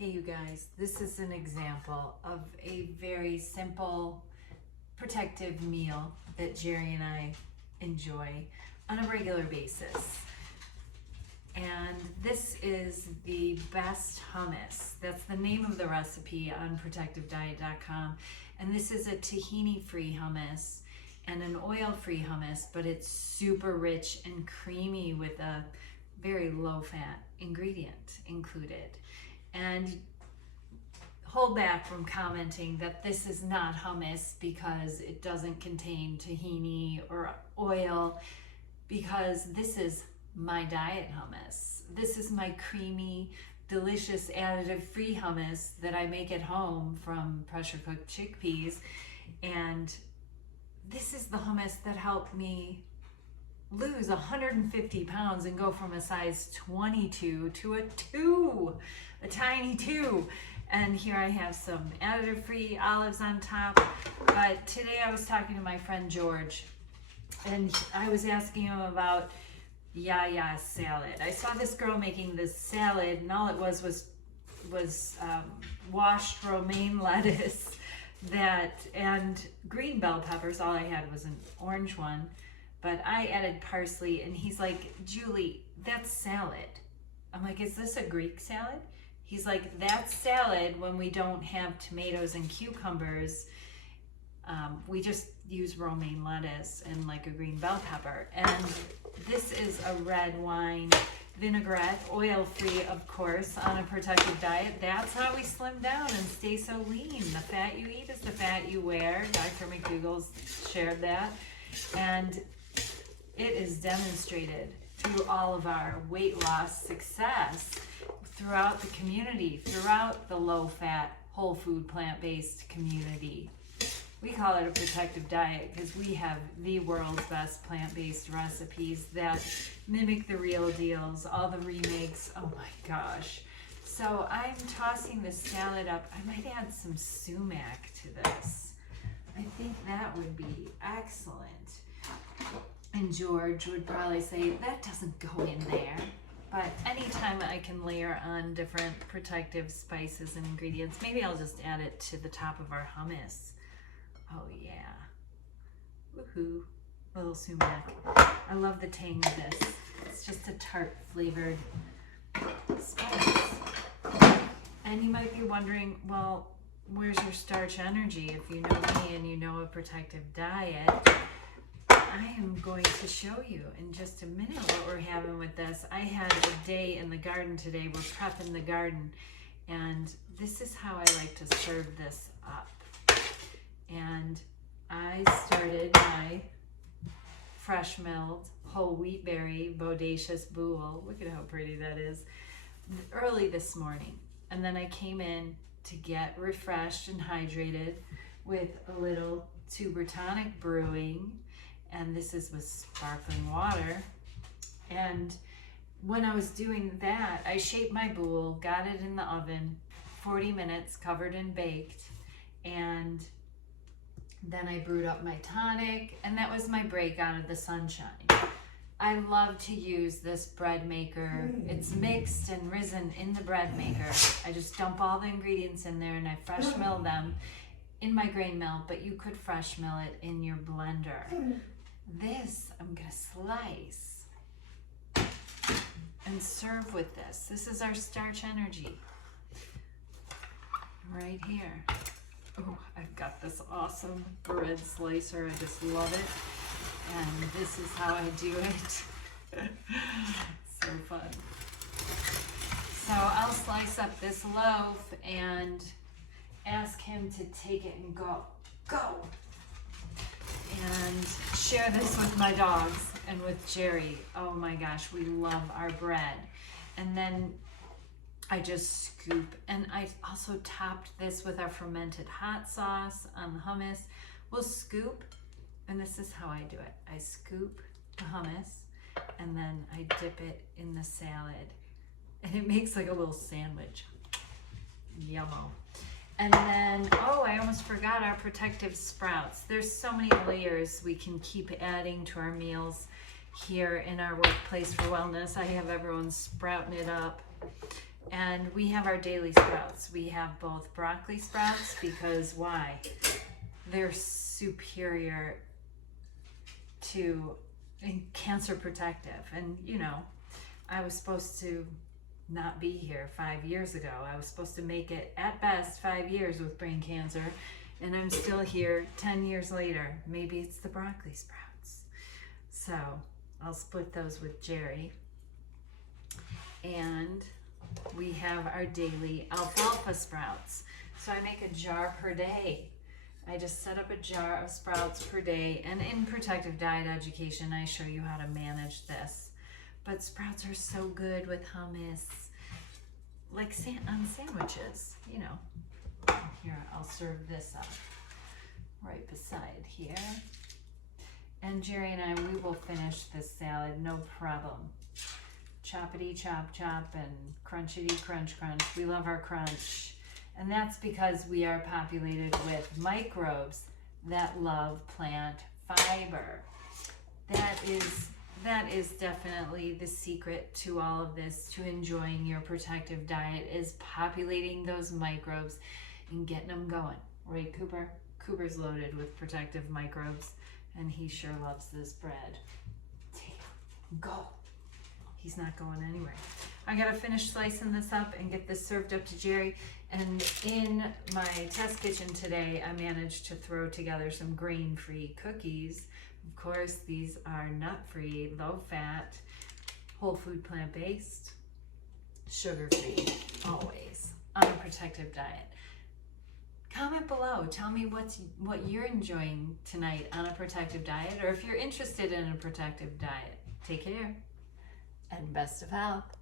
Hey you guys, this is an example of a very simple protective meal that Jerry and I enjoy on a regular basis. And this is the best hummus. That's the name of the recipe on protectivediet.com. And this is a tahini-free hummus and an oil-free hummus, but it's super rich and creamy with a very low-fat ingredient included. And hold back from commenting that this is not hummus because it doesn't contain tahini or oil, because this is my diet hummus. This is my creamy, delicious, additive-free hummus that I make at home from pressure-cooked chickpeas. And this is the hummus that helped me lose 150 pounds and go from a size 22 to a 2, a tiny 2. And here I have some additive-free olives on top. But today I was talking to my friend George, and I was asking him about yaya salad. I saw this girl making this salad, and all it was washed romaine lettuce and green bell peppers. All I had was an orange one, but I added parsley. And he's like, Julie, that's salad. I'm like, is this a Greek salad? He's like, that's salad when we don't have tomatoes and cucumbers. We just use romaine lettuce and like a green bell pepper. And this is a red wine vinaigrette, oil-free, of course, on a protective diet. That's how we slim down and stay so lean. The fat you eat is the fat you wear. Dr. McDougall's shared that. And it is demonstrated through all of our weight loss success throughout the community, throughout the low-fat, whole food, plant-based community. We call it a protective diet because we have the world's best plant-based recipes that mimic the real deals, all the remakes. Oh my gosh. So I'm tossing this salad up. I might add some sumac to this. I think that would be excellent. And George would probably say, that doesn't go in there. But anytime I can layer on different protective spices and ingredients, maybe I'll just add it to the top of our hummus. Oh yeah. Woohoo. Little sumac. I love the tang of this. It's just a tart flavored spice. And you might be wondering, well, where's your starch energy? If you know me and you know a protective diet, I am going to show you in just a minute what we're having with this. I had a day in the garden today. We're prepping the garden, and this is how I like to serve this up. And I started my fresh milled whole wheat berry bodacious boule. Look at how pretty that is. Early this morning. And then I came in to get refreshed and hydrated with a little tuber tonic brewing. And this is with sparkling water. And when I was doing that, I shaped my boule, got it in the oven, 40 minutes, covered and baked. And then I brewed up my tonic, and that was my break out of the sunshine. I love to use this bread maker. It's mixed and risen in the bread maker. I just dump all the ingredients in there and I fresh mill them in my grain mill, but you could fresh mill it in your blender. This I'm gonna slice and serve with this. This is our starch energy right here. Oh, I've got this awesome bread slicer. I just love it. And this is how I do it. So fun. So I'll slice up this loaf and ask him to take it and go. And share this with my dogs and with Jerry. Oh my gosh, we love our bread. And then I just scoop, and I also topped this with our fermented hot sauce on the hummus. We'll scoop, and this is how I do it. I scoop the hummus, and then I dip it in the salad. And it makes like a little sandwich. Yummo. And then, oh, I almost forgot our protective sprouts. There's so many layers we can keep adding to our meals here in our workplace for wellness. I have everyone sprouting it up. And we have our daily sprouts. We have both broccoli sprouts because why? They're superior to and cancer protective. And you know, I was supposed to not be here 5 years ago. I was supposed to make it at best 5 years with brain cancer, and I'm still here 10 years later. Maybe it's the broccoli sprouts. So I'll split those with Jerry. And we have our daily alfalfa sprouts. So I make a jar per day. I just set up a jar of sprouts per day, and in Protective Diet Education I show you how to manage this. But sprouts are so good with hummus, like on sandwiches, you know. Here, I'll serve this up right beside here. And Jerry and I, we will finish this salad, no problem. Choppity chop chop and crunchity crunch crunch. We love our crunch. And that's because we are populated with microbes that love plant fiber. That is definitely the secret to all of this, to enjoying your protective diet, is populating those microbes and getting them going. Right, Cooper? Cooper's loaded with protective microbes, and he sure loves this bread. Take it. Go. He's not going anywhere. I gotta finish slicing this up and get this served up to Jerry. And in my test kitchen today, I managed to throw together some grain-free cookies. Of course, these are nut-free, low-fat, whole food plant-based, sugar-free, always, on a protective diet. Comment below. Tell me what you're enjoying tonight on a protective diet, or if you're interested in a protective diet. Take care, and best of health.